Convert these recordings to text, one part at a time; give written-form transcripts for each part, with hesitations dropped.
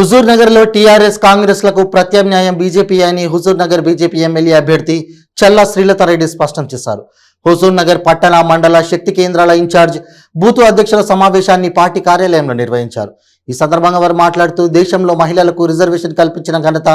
హుజూర్ నగర్ లో టీఆర్ఎస్ కాంగ్రెస్ లకు ప్రత్యామ్నాయం బీజేపీ అని హుజూర్ నగర్ బీజేపీ ఎమ్మెల్యే అభ్యర్థి చల్లా శ్రీలతారెడ్డి స్పష్టం చేశారు. హుజూర్ నగర్ పట్టణ మండల శక్తి కేంద్రాల ఇన్ఛార్జ్ బూతు అధ్యక్షుల సమావేశాన్ని పార్టీ కార్యాలయంలో నిర్వహించారు. ఈ సందర్భంగా వారు మాట్లాడుతూ దేశంలో మహిళలకు రిజర్వేషన్ కల్పించిన ఘనత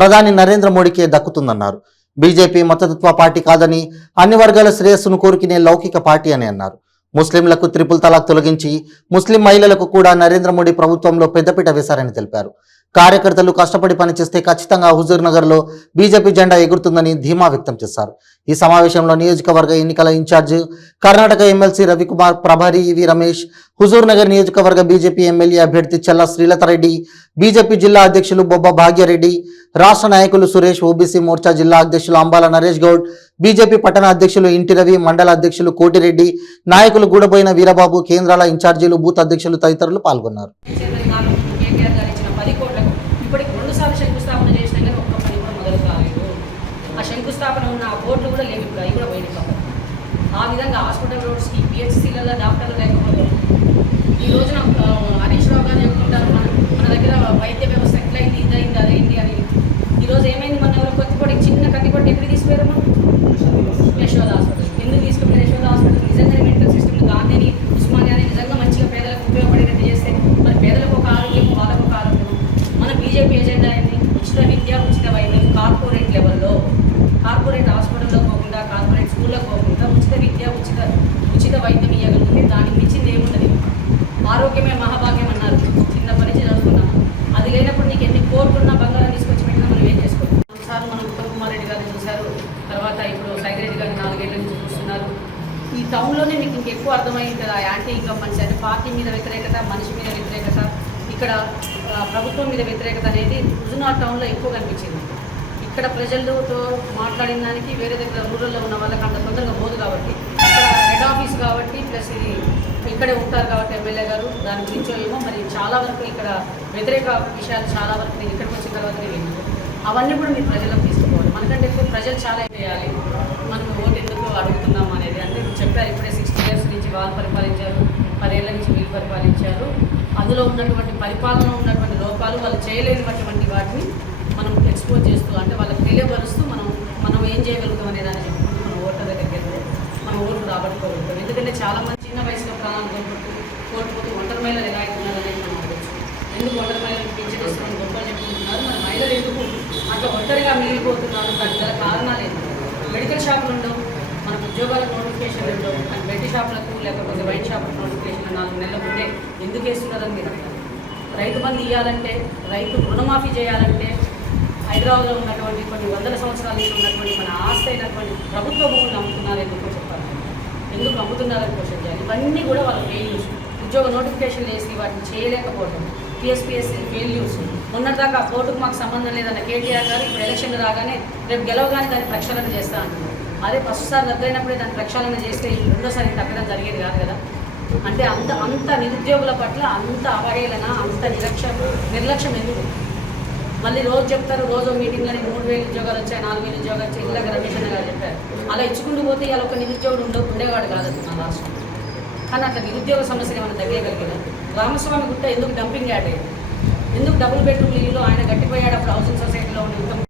ప్రధాని నరేంద్ర మోడీకే దక్కుతుందన్నారు. బీజేపీ మతతత్వ పార్టీ కాదని అన్ని వర్గాల శ్రేయస్సును కోరుకునే లౌకిక పార్టీ అని అన్నారు. ముస్లింలకు త్రిపుల్ తలాక్ తొలగించి ముస్లిం మహిళలకు కూడా నరేంద్ర మోడీ ప్రభుత్వంలో పెద్దపీట వేశారని తెలిపారు. కార్యకర్తలు కష్టపడి పనిచేస్తే ఖచ్చితంగా హుజూర్ నగర్ లో బీజేపీ జెండా ఎగురుతుందని ధీమా వ్యక్తం చేశారు. ఈ సమావేశంలో నియోజకవర్గ ఎన్నికల ఇన్ఛార్జ్ కర్ణాటక ఎమ్మెల్సీ రవికుమార్, ప్రభారి వి రమేష్, హుజూర్ నగర్ నియోజకవర్గ బీజేపీ ఎమ్మెల్యే అభ్యర్థి చల్లా శ్రీలతారెడ్డి, బీజేపీ జిల్లా అధ్యక్షులు బొబ్బ భాగ్యారెడ్డి, రాష్ట్ర నాయకులు సురేష్, ఓబీసీ మోర్చా జిల్లా అధ్యక్షులు అంబాల నరేష్ గౌడ్, బీజేపీ పట్టణ అధ్యక్షులు ఇంటి రవి, మండల అధ్యక్షులు కోటిరెడ్డి, నాయకులు గూడబోయిన వీరబాబు, కేంద్రాల ఇన్ఛార్జీలు, బూత్ అధ్యక్షులు తదితరులు పాల్గొన్నారు. ఇప్పటికి 2 సార్లు శంకుస్థాపన చేసినా కానీ ఒక్క పని కూడా మొదలు కాలేదు. ఆ శంకుస్థాపన ఉన్న ఆ బోర్డులు కూడా లేవు, ఇప్పుడు అవి కూడా పోయినాయి పాపం. ఆ విధంగా హాస్పిటల్ రోడ్స్కి, పిహెచ్సీలలో డాక్టర్లు లేకపోతే ఈ రోజున హరీష్ రావు గారు చెప్పుకుంటారు మన దగ్గర వైద్య వ్యవస్థ ఎట్లయింది, ఇదైంది, అదైంది అని. ఈరోజు ఏమైంది, మన ఎవరు కొత్తపొడికి చిన్న కత్తిపొట్టి ఎప్పుడు తీసుకుపోయారమ్మా? యశోద హాస్పిటల్. ఎందుకు తీసుకుపోయారు యశోద హాస్పిటల్? నిజంగా మెంటల్ సిస్టమ్ గాంధీని, ఉస్మానియాని నిజంగా మంచిగా పేదలకు ఉపయోగపడేటట్టు చేస్తే మరి పేదలకు ఒక ఆరోగ్యం, వాళ్ళకు ఒక ఆరోగ్యం. మన బీజేపీ ఎజెండా ఏంటి? ఉచిత విద్య, ఉచిత వైద్యం కార్పొరేట్ లెవెల్లో, కార్పొరేట్ హాస్పిటల్లో పోకుండా, కార్పొరేట్ స్కూల్లో పోకుండా ఉచిత విద్య, ఉచిత వైద్యం ఇవ్వగలిగితే దానికి మించింది ఏముండదు. ఆరోగ్యమే మహాభాగ్యం అన్నారు, చిన్నప్పటి నుంచి చదువుకున్నాము. అది లేనప్పుడు నీకు ఎన్ని కోరుకున్నా బంగారం తీసుకొచ్చి పెట్టినా మనం ఏం చేసుకోవాలి. ఒకసారి మనం ఉత్తమ్ కుమార్ రెడ్డి గారిని చూశారు, తర్వాత ఇప్పుడు సైదిరెడ్డి గారిని 4 ఏళ్ళ నుంచి చూస్తున్నారు. ఈ టౌన్లోనే మీకు ఇంకెక్కువ అర్థమైంది కదా, యాంటీ ఇన్కమ్ మనిషి అంటే పార్టీ మీద వ్యతిరేకత, మనిషి మీద వ్యతిరేకత, ఇక్కడ ప్రభుత్వం మీద వ్యతిరేకత అనేది హుజూర్నగర్ టౌన్లో ఎక్కువ కనిపించింది. ఇక్కడ ప్రజలతో మాట్లాడిన దానికి వేరే దగ్గర రూరల్లో ఉన్న వాళ్ళకి అంత తొందరగా పోదు కాబట్టి, ఇక్కడ హెడ్ ఆఫీస్ కాబట్టి ప్లస్ ఇది ఇక్కడే ఉంటారు కాబట్టి ఎమ్మెల్యే గారు దాని గురించో ఏమో మరి చాలా వరకు ఇక్కడ వ్యతిరేక విషయాలు చాలా వరకు నేను ఇక్కడికి వచ్చిన తర్వాత నేను అవన్నీ కూడా మీరు ప్రజలకు తీసుకోవాలి. మనకంటే ఎక్కువ ప్రజలు చాలా చేయాలి, మనం ఓటు ఎందుకు అడుగుతున్నాము అనేది. అంటే చెప్పారు ఇప్పుడే 60 years నుంచి వాళ్ళు పరిపాలించారు, 10 ఏళ్ళ నుంచి వీళ్ళు పరిపాలించారు. అందులో ఉన్నటువంటి పరిపాలన ఉన్నటువంటి లోపాలు, వాళ్ళు చేయలేనటువంటి వాటిని మనం ఎక్స్పోజ్ చేస్తూ, అంటే వాళ్ళకి తెలియపరుస్తూ మనం ఏం చేయగలుగుతాం అనే దాన్ని చెప్పుకుంటూ మనం ఓట్ల దగ్గరికి వెళ్తే మనం ఓట్లు రాబట్టుకోగలుగుతాం. ఎందుకంటే చాలామంది చిన్న వయసులో ప్రాణాలు కోల్పోతూ ఒంటరి మహిళలు ఎలా అవుతున్నారు అనేది మనం అడగచ్చు. ఎందుకు ఒంటరి మహిళలకు పింఛన్ ఇస్తున్నాం గొప్పలు చెప్పుకుంటున్నారు, మన మహిళలు ఎందుకు అట్లా ఒంటరిగా మిగిలిపోతున్నారు? దానికి గల కారణాలు ఏంటి? మెడికల్ షాపులు ఉండవు, మనకు ఉద్యోగాలకు నోటిఫికేషన్లు ఉండవు, అండ్ బెడ్ షాపులకు లేకపోతే వైన్ షాపులకు నోటిఫికేషన్ 4 నెలల ముందే ఎందుకు వేస్తున్నారని మీరు అడగాలి. రైతు బంధు ఇవ్వాలంటే, రైతు రుణమాఫీ చేయాలంటే, హైదరాబాద్లో ఉన్నటువంటి కొన్ని వందల సంవత్సరాల నుంచి ఉన్నటువంటి మన ఆస్తి అయినటువంటి ప్రభుత్వ భూములు అమ్ముతున్నారు ఎందుకో చెప్పాలి, ఎందుకు అమ్ముతున్నారని క్వశ్చన్ చేయాలి. ఇవన్నీ కూడా వాళ్ళ ఫెయిల్యూర్స్. ఉద్యోగ నోటిఫికేషన్లు వేసి వాటిని చేయలేకపోవడం, టీఎస్పీఎస్సీ ఫెయిల్యూర్స్. మొన్నటిదాకా కోర్టుకు మాకు సంబంధం లేదన్న కేటీఆర్ గారు ఇప్పుడు ఎలక్షన్లు రాగానే రేపు గెలవగానే దాన్ని ప్రక్షాళన చేస్తా అంటున్నారు. అదే ఫస్ట్ సారి రద్దయినప్పుడే దాన్ని ప్రక్షాళన చేస్తే రెండోసారి తగ్గడం జరిగేది కాదు కదా. అంటే అంత నిరుద్యోగుల పట్ల అంత అవహేళన, అంత నిర్లక్ష్యం ఎందుకు? మళ్ళీ రోజు చెప్తారు, రోజు మీటింగ్లో 3,000 ఉద్యోగాలు వచ్చాయి, 4,000 ఉద్యోగాలు వచ్చాయి, ఇలాగ రమేష్ అన్న గారు చెప్పారు. అలా ఇచ్చుకుంటూ పోతే ఇలా ఒక నిరుద్యోగుడు ఉండేవాడు కాదు మన రాష్ట్రం. కానీ అట్లా నిరుద్యోగ సమస్యని మనం తగ్గగలిగిన రామస్వామి గుట్ట ఎందుకు డంపింగ్ యార్డ్ అయ్యింది? ఎందుకు డబుల్ బెడ్రూమ్ ఇల్లు ఆయన గట్టిపోయాడు అప్పుడు హౌసింగ్ సొసైటీలో ఉండి